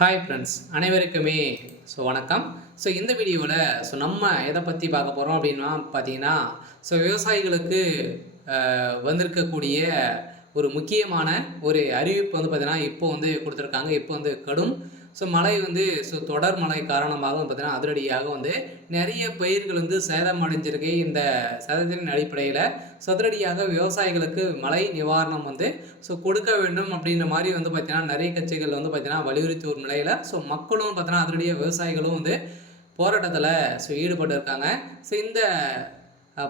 Hi friends அனைவருக்குமே வணக்கம். இந்த வீடியோவில் நம்ம எதை பற்றி பார்க்க போகிறோம் அப்படின்னா பார்த்தீங்கன்னா விவசாயிகளுக்கு வந்திருக்கக்கூடிய ஒரு முக்கியமான ஒரு அறிவிப்பு வந்து பார்த்தீங்கன்னா இப்போ வந்து கொடுத்துருக்காங்க. இப்போ வந்து கடும் மழை வந்து தொடர் மழை காரணமாக பார்த்தீங்கன்னா அதிரடியாக வந்து நிறைய பயிர்கள் வந்து சேதம் அடைஞ்சிருக்கு. இந்த சேதத்தின் அடிப்படையில் அதிரடியாக விவசாயிகளுக்கு மழை நிவாரணம் வந்து கொடுக்க வேண்டும் அப்படின்ற மாதிரி வந்து பார்த்தீங்கன்னா நிறைய கட்சிகள் வந்து பார்த்தீங்கன்னா வலியுறுத்தி ஒரு நிலையில் மக்களும் பார்த்தீங்கன்னா அதிரடியாக விவசாயிகளும் வந்து போராட்டத்தில் ஈடுபட்டு இருக்காங்க. இந்த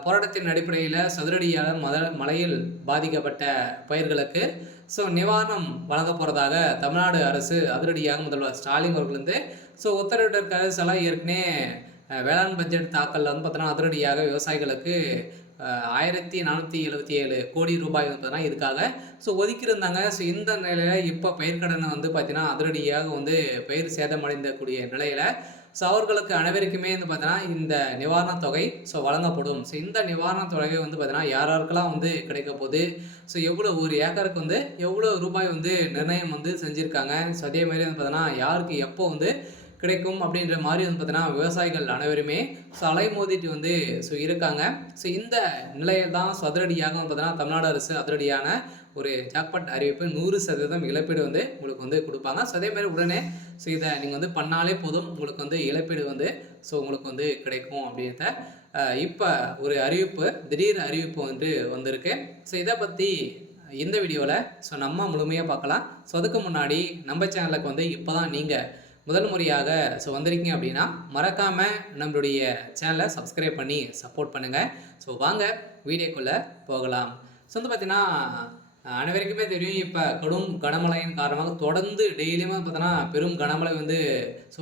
போராட்டத்தின் அடிப்படையில் சதுரடியால் மழையில் பாதிக்கப்பட்ட பயிர்களுக்கு நிவாரணம் வழங்க போகிறதாக தமிழ்நாடு அரசு அதிரடியாக முதல்வர் ஸ்டாலின் அவர்கள் வந்து உத்தரவிட்டிருக்காரு. சில ஏற்கனவே வேளாண் பட்ஜெட் தாக்கலில் வந்து பார்த்தோன்னா அதிரடியாக விவசாயிகளுக்கு 1477 கோடி ரூபாய் வந்து பார்த்தீங்கன்னா இதுக்காக ஒதுக்கியிருந்தாங்க. இந்த நிலையில் இப்போ பயிர்க்கடனை வந்து பார்த்தீங்கன்னா அதிரடியாக வந்து பயிர் சேதமடைந்தக்கூடிய நிலையில் அவர்களுக்கு அனைவருக்குமே வந்து பார்த்தீங்கன்னா இந்த நிவாரணத் தொகை வழங்கப்படும். இந்த நிவாரணத் தொகை வந்து பார்த்தீங்கன்னா யாராருக்கெல்லாம் வந்து கிடைக்க போகுது, எவ்வளோ ஒரு ஏக்கருக்கு வந்து எவ்வளோ ரூபாய் வந்து நிர்ணயம் வந்து செஞ்சுருக்காங்க, அதே மாதிரி வந்து பார்த்தீங்கன்னா யாருக்கு எப்போ வந்து கிடைக்கும் அப்படின்ற மாதிரி வந்து பார்த்தீங்கன்னா விவசாயிகள் அனைவருமே அலைமோதிட்டு வந்து இருக்காங்க. இந்த நிலையில் தான் அதிரடியாக வந்து பார்த்தீங்கன்னா தமிழ்நாடு அரசு அதிரடியான ஒரு ஜாக்பாட் அறிவிப்பு 100% இழப்பீடு வந்து உங்களுக்கு வந்து கொடுப்பாங்க. அதே மாதிரி உடனே இதை நீங்கள் வந்து பண்ணாலே போதும், உங்களுக்கு வந்து இழப்பீடு வந்து உங்களுக்கு வந்து கிடைக்கும் அப்படின்றத இப்போ ஒரு அறிவிப்பு, திடீர் அறிவிப்பு வந்து வந்திருக்கு. இதை பற்றி இந்த வீடியோவில் நம்ம முழுமையாக பார்க்கலாம். அதுக்கு முன்னாடி நம்ம சேனலுக்கு வந்து இப்போ தான் நீங்கள் முதல் முறையாக வந்திருக்கீங்க அப்படின்னா மறக்காமல் நம்மளுடைய சேனலை சப்ஸ்கிரைப் பண்ணி சப்போர்ட் பண்ணுங்கள். வாங்க வீடியோக்குள்ளே போகலாம். வந்து பார்த்தீங்கன்னா அனைவருக்குமே தெரியும், இப்போ கடும் கனமழையின் காரணமாக தொடர்ந்து டெய்லியுமே பார்த்தோன்னா பெரும் கனமழை வந்து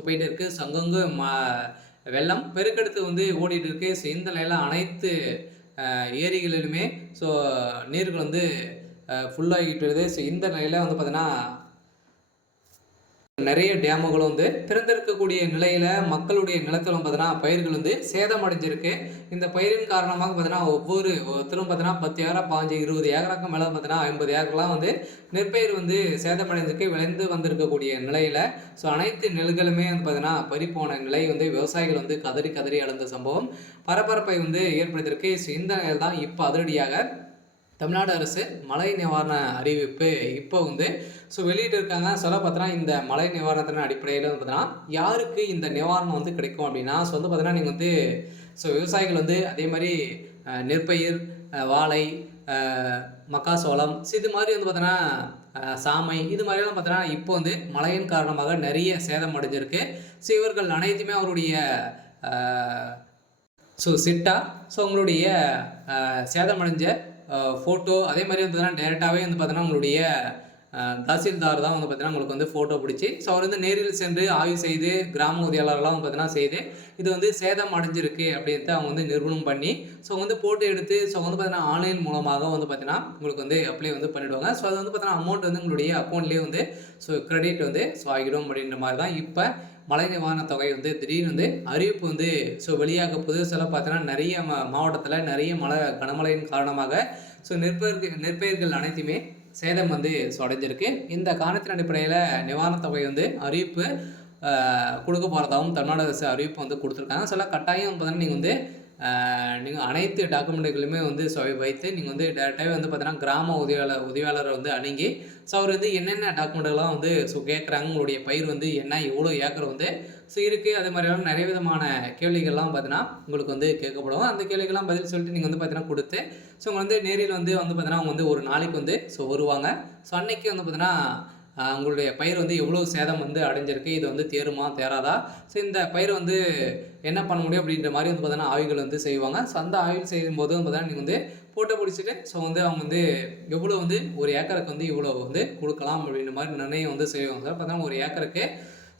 போயிட்டு இருக்குது. அங்கங்கே வெள்ளம் பெருக்கெடுத்து வந்து ஓடிட்டு இருக்கு. இந்த நிலையில் அனைத்து ஏரிகளிலுமே நீர்கள் வந்து ஃபுல்லாகிட்டு இருக்குது. இந்த நிலையில் வந்து பார்த்தீங்கன்னா நிறைய டேமுகளும் வந்து திறந்திருக்கக்கூடிய நிலையில் மக்களுடைய நிலத்தில் பார்த்தீங்கன்னா பயிர்கள் வந்து சேதம் அடைஞ்சிருக்கு. இந்த பயிரின் காரணமாக பார்த்தீங்கன்னா ஒவ்வொருத்தரும் பார்த்தீங்கன்னா 10 ஏக்கர் 15 20 ஏக்கராக்கு மேலே பார்த்தீங்கன்னா 50 ஏக்கர்லாம் வந்து நெற்பயிர் வந்து சேதமடைஞ்சிருக்கு, விளைந்து வந்திருக்கக்கூடிய நிலையில் அனைத்து நெல்களுமே வந்து பார்த்தீங்கன்னா பறிப்போன நிலை வந்து விவசாயிகள் வந்து கதறி கதறி அடைந்த சம்பவம் பரபரப்பை வந்து ஏற்படுத்தியிருக்கு. இந்த நிலையில் தான் இப்போ அதிரடியாக தமிழ்நாடு அரசு மழை நிவாரண அறிவிப்பு இப்போ வந்து வெளியிட்டு இருக்காங்க. பார்த்தோன்னா இந்த மழை நிவாரணத்தின் அடிப்படையில் வந்து பார்த்தீங்கன்னா யாருக்கு இந்த நிவாரணம் வந்து கிடைக்கும் அப்படின்னா வந்து பார்த்தீங்கன்னா நீங்கள் வந்து விவசாயிகள் வந்து அதே மாதிரி நெற்பயிர், வாழை, மக்காசோளம் இது மாதிரி வந்து பார்த்தீங்கன்னா சாமை இது மாதிரிலாம் பார்த்தீங்கன்னா இப்போ வந்து மழையின் காரணமாக நிறைய சேதம் அடைஞ்சிருக்கு. இவர்கள் அனைத்துமே அவருடைய சிட்டா உங்களுடைய சேதமடைஞ்ச ஃபோட்டோ அதே மாதிரி வந்து பார்த்தீங்கன்னா டேரெக்டாகவே வந்து பார்த்தீங்கன்னா உங்களுடைய தாசில்தார் தான் வந்து பார்த்தீங்கன்னா உங்களுக்கு வந்து ஃபோட்டோ பிடிச்சி அவர் வந்து நேரில் சென்று ஆய்வு செய்து கிராம உதவியாளர்கள்லாம் வந்து பார்த்தீங்கன்னா செய்து இது வந்து சேதம் அடைஞ்சிருக்கு அப்படின்ட்டு அவங்க வந்து நிறுவனம் பண்ணி வந்து போட்டோ எடுத்து வந்து பார்த்தீங்கன்னா ஆன்லைன் மூலமாக வந்து பார்த்தீங்கன்னா உங்களுக்கு வந்து அப்ளை வந்து பண்ணிவிடுவாங்க. அது வந்து பார்த்தீங்கன்னா அமௌண்ட் வந்து உங்களுடைய அக்கௌண்ட்லேயே வந்து கிரெடிட் வந்து ஆகிடும் அப்படின்ற மாதிரி தான் இப்போ மழை நிவாரண தொகை வந்து திடீர்னு வந்து அறிவிப்பு வந்து வெளியாக புதுசில் பார்த்தீங்கன்னா நிறைய மாவட்டத்தில் நிறைய கனமழையின் காரணமாக நெற்பயிர்கள் அனைத்துமே சேதம் வந்து அடைஞ்சிருக்கு. இந்த காரணத்தின் அடிப்படையில் நிவாரணத் தொகை வந்து அறிவிப்பு கொடுக்க போகிறதாகவும் தமிழ்நாடு அரசு அறிவிப்பு வந்து கொடுத்துருக்காங்க. கட்டாயம் பார்த்தீங்கன்னா நீங்கள் வந்து நீங்கள் அனைத்து டாக்குமெண்ட்டுகளுமே வந்து வைத்து நீங்கள் வந்து டேரெக்டாகவே வந்து பார்த்தீங்கன்னா கிராம உதவியாளரை வந்து அணுகி அவர் வந்து என்னென்ன டாக்குமெண்ட்டுகள்லாம் வந்து கேட்குறாங்க, உங்களுடைய பயிர் வந்து என்ன எவ்வளோ ஏக்கர் வந்து இருக்குது, அதே மாதிரிலாம் நிறைய விதமான கேள்விகள்லாம் பார்த்தீங்கன்னா உங்களுக்கு வந்து கேட்கப்படும். அந்த கேள்விகள்லாம் பதில் சொல்லிட்டு நீங்கள் வந்து பார்த்தீங்கன்னா கொடுத்து உங்களை வந்து நேரில் வந்து பார்த்தீங்கன்னா அவங்க வந்து ஒரு நாளைக்கு வந்து வருவாங்க. அன்னைக்கு வந்து பார்த்தீங்கன்னா உங்களுடைய பயிர் வந்து எவ்வளோ சேதம் வந்து அடைஞ்சிருக்கு, இது வந்து தேருமா தேராதா, இந்த பயிர் வந்து என்ன பண்ண முடியும் அப்படின்ற மாதிரி வந்து பார்த்தீங்கன்னா ஆய்வுகள் வந்து செய்வாங்க. அந்த ஆய்வு செய்யும்போது வந்து பார்த்தீங்கன்னா நீங்கள் வந்து போட்டோ பிடிச்சிட்டு வந்து அவங்க வந்து எவ்வளோ வந்து ஒரு ஏக்கருக்கு வந்து இவ்வளோ வந்து கொடுக்கலாம் அப்படின்ற மாதிரி நிர்ணயம் வந்து செய்வாங்க. பார்த்தீங்கன்னா ஒரு ஏக்கருக்கு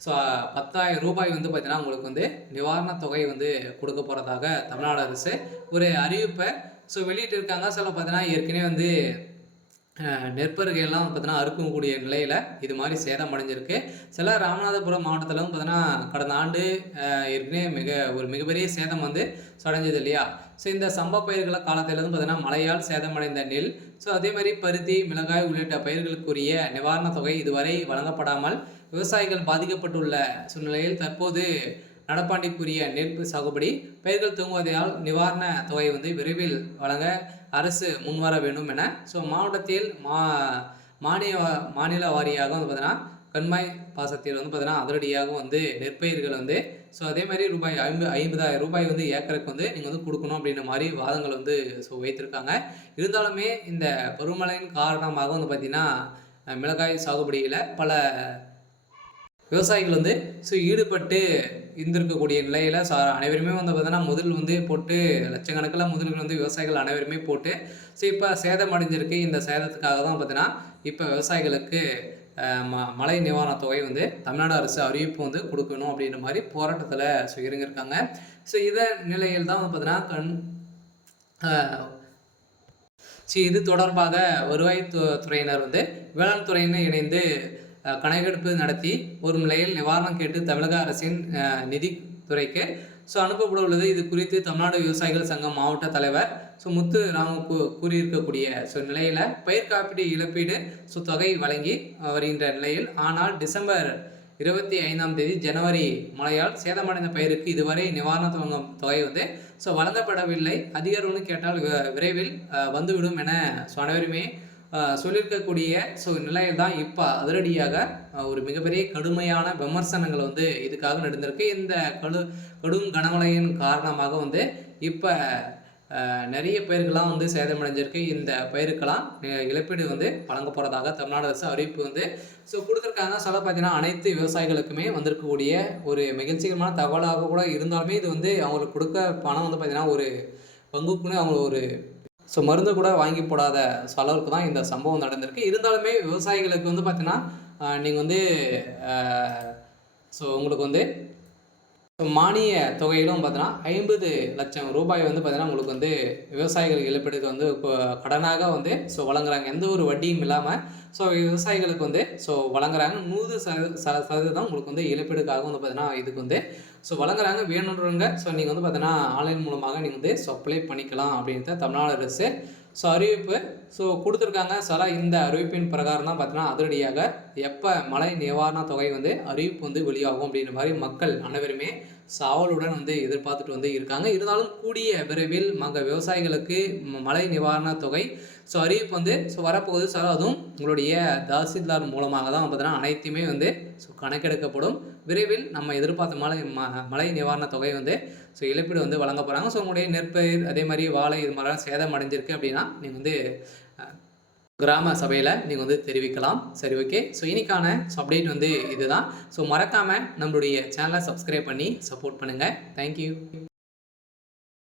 10,000 ரூபாய் வந்து பார்த்தீங்கன்னா உங்களுக்கு வந்து நிவாரணத் தொகை வந்து கொடுக்க போகிறதாக தமிழ்நாடு அரசு ஒரு அறிவிப்பை வெளியிட்டு இருக்காங்க. பார்த்தீங்கன்னா ஏற்கனவே வந்து நெற்பயிர்கள்லாம் பார்த்தீங்கன்னா அறுக்கக்கூடிய நிலையில் இது மாதிரி சேதம் அடைஞ்சிருக்கு. ராமநாதபுரம் மாவட்டத்தில் வந்து பார்த்தீங்கன்னா கடந்த ஆண்டு ஏற்கனவே மிகப்பெரிய சேதம் வந்து அடைஞ்சது இல்லையா. இந்த சம்பா பயிர்களை காலத்தில் வந்து பார்த்தீங்கன்னா மழையால் சேதமடைந்த நெல் அதே மாதிரி பருத்தி, மிளகாய் உள்ளிட்ட பயிர்களுக்குரிய நிவாரணத் தொகை இதுவரை வழங்கப்படாமல் விவசாயிகள் பாதிக்கப்பட்டுள்ள சூழ்நிலையில் தற்போது நடப்பாண்டிற்குரிய நெல் சாகுபடி பயிர்கள் தூங்குவதால் நிவாரண தொகை வந்து விரைவில் வழங்க அரசு முன்வர வேண்டும் என மாவட்டத்தில் மானிய மாநில வாரியாக வந்து பார்த்தீங்கன்னா கண்மாய் பாசத்தில் வந்து பார்த்தீங்கன்னா அதிரடியாக வந்து நெற்பயிர்கள் வந்து அதே மாதிரி ரூபாய் 50,000 ரூபாய் வந்து ஏக்கருக்கு வந்து நீங்கள் வந்து கொடுக்கணும் அப்படின்ற மாதிரி வாதங்கள் வந்து வைத்திருக்காங்க. இருந்தாலுமே இந்த பருவமழையின் காரணமாக வந்து பார்த்தீங்கன்னா மிளகாய் சாகுபடியில் பல விவசாயிகள் வந்து ஈடுபட்டு இருந்திருக்கக்கூடிய நிலையில் அனைவருமே வந்து பார்த்தீங்கன்னா முதல் வந்து போட்டு லட்சக்கணக்கில் முதல்கள் வந்து விவசாயிகள் அனைவருமே போட்டு இப்போ சேதம் அடைஞ்சிருக்கு. இந்த சேதத்துக்காக தான் பார்த்தீங்கன்னா இப்போ விவசாயிகளுக்கு மழை நிவாரண தொகை வந்து தமிழ்நாடு அரசு அறிவிப்பு வந்து கொடுக்கணும் அப்படின்ற மாதிரி போராட்டத்தில் இறங்கியிருக்காங்க. இதை நிலையில் தான் வந்து பார்த்தீங்கன்னா இது தொடர்பாக வருவாய் துறையினர் வந்து வேளாண் துறையினர் இணைந்து கணக்கெடுப்பு நடத்தி ஒரு நிலையில் நிவாரணம் கேட்டு தமிழக அரசின் நிதித்துறைக்கு அனுப்பப்பட உள்ளது. இது குறித்து தமிழ்நாடு விவசாயிகள் சங்கம் மாவட்ட தலைவர் முத்து ராம கூறியிருக்கக்கூடிய நிலையில் பயிர் காப்பீடு இழப்பீடு தொகை வழங்கி வருகின்ற நிலையில், ஆனால் டிசம்பர் 25ஆம் தேதி ஜனவரி மழையால் சேதமடைந்த பயிருக்கு இதுவரை நிவாரண தொகை வந்து வழங்கப்படவில்லை. அதிகாரின்னு கேட்டால் விரைவில் வந்துவிடும் என அனைவருமே சொல்லியிருக்கக்கூடிய நிலையில் தான் இப்போ அதிரடியாக ஒரு மிகப்பெரிய கடுமையான விமர்சனங்கள் வந்து இதுக்காக நடந்திருக்கு. இந்த கடும் கனமழையின் காரணமாக வந்து இப்போ நிறைய பயிர்கள்லாம் வந்து சேதமடைஞ்சிருக்கு. இந்த பயிருக்கெல்லாம் இழப்பீடு வந்து வழங்க போகிறதாக தமிழ்நாடு அரசு அறிவிப்பு வந்து கொடுத்துருக்காங்க. பார்த்தீங்கன்னா அனைத்து விவசாயிகளுக்குமே வந்திருக்கக்கூடிய ஒரு மகிழ்ச்சிகரமான தகவலாக கூட இருந்தாலுமே இது வந்து அவங்களுக்கு கொடுக்க பணம் வந்து பார்த்திங்கன்னா ஒரு பங்குக்குன்னு அவங்க ஒரு மருந்து கூட வாங்கி போடாத அளவுக்கு தான் இந்த சம்பவம் நடந்திருக்கு. இருந்தாலுமே விவசாயிகளுக்கு வந்து பார்த்திங்கன்னா நீங்கள் வந்து உங்களுக்கு வந்து மானிய தொகையிலும் பார்த்தீங்கன்னா 50 லட்சம் ரூபாய் வந்து பார்த்தீங்கன்னா உங்களுக்கு வந்து விவசாயிகள் இழப்பீடுக்கு வந்து கடனாக வந்து வழங்குறாங்க. எந்த ஒரு வட்டியும் இல்லாமல் விவசாயிகளுக்கு வந்து வழங்குறாங்க. 100% உங்களுக்கு வந்து இழப்பீடுக்காக வந்து பார்த்தீங்கன்னா இதுக்கு வந்து வழங்குறாங்க. வேணுன்றவங்க நீங்கள் வந்து பார்த்தீங்கன்னா ஆன்லைன் மூலமாக நீங்கள் வந்து அப்ளை பண்ணிக்கலாம் அப்படின்ட்டு தமிழ்நாடு அரசு அறிவிப்பு கொடுத்துருக்காங்க. இந்த அறிவிப்பின் பிரகாரம் தான் பார்த்தீங்கன்னா அதிரடியாக எப்போ மழை நிவாரண தொகை வந்து அறிவிப்பு வந்து வெளியாகும் அப்படின்ற மாதிரி மக்கள் அனைவருமே சாவலுடன் வந்து எதிர்பார்த்துட்டு வந்து இருக்காங்க. இருந்தாலும் கூடிய விரைவில் விவசாயிகளுக்கு மழை நிவாரண தொகை அறிவிப்பு வந்து வரப்போகுது. அதுவும் உங்களுடைய தாசில்தார் மூலமாக தான் பார்த்தீங்கன்னா அனைத்துமே வந்து கணக்கெடுக்கப்படும். விரைவில் நம்ம எதிர்பார்த்த மழை நிவாரண தொகை வந்து இழப்பீடு வந்து வழங்க போகிறாங்க. உங்களுடைய நெற்பயிர் அதே மாதிரி வாழை இது மாதிரிலாம் சேதம் அடைஞ்சிருக்கு அப்படின்னா நீங்கள் வந்து கிராம சபையில் நீங்கள் வந்து தெரிவிக்கலாம். சரி, ஓகே. இன்னைக்கான அப்டேட் வந்து இதுதான். மறக்காமல் நம்மளுடைய சேனலை சப்ஸ்கிரைப் பண்ணி சப்போர்ட் பண்ணுங்கள். தேங்க்யூ.